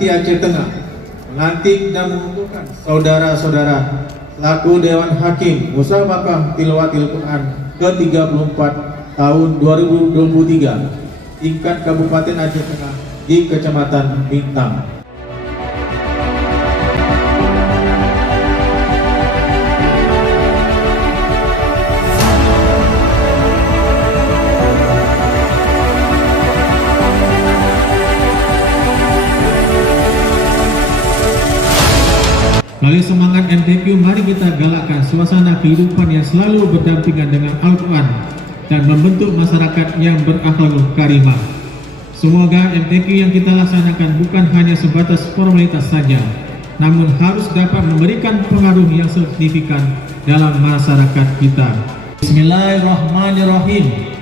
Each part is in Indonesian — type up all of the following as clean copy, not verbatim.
Trisakti Aceh Tengah melantik dan mengukuhkan saudara-saudara selaku Dewan Hakim Musabaqah Tilawatil Quran ke-34 tahun 2023 tingkat Kabupaten Aceh Tengah di Kecamatan Bintang. Melalui semangat MTQ, mari kita galakkan suasana kehidupan yang selalu berdampingan dengan Al-Quran dan membentuk masyarakat yang berakhlakul karimah. Semoga MTQ yang kita laksanakan bukan hanya sebatas formalitas saja, namun harus dapat memberikan pengaruh yang signifikan dalam masyarakat kita. Bismillahirrahmanirrahim.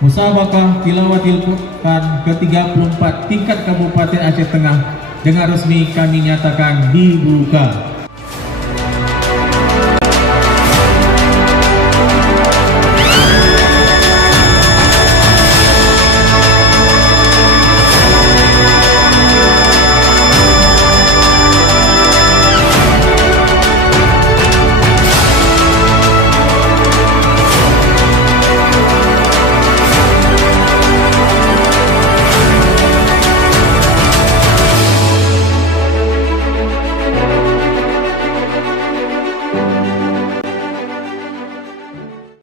Musabaqah Tilawatil Quran ke-34 tingkat Kabupaten Aceh Tengah dengan resmi kami nyatakan dibuka.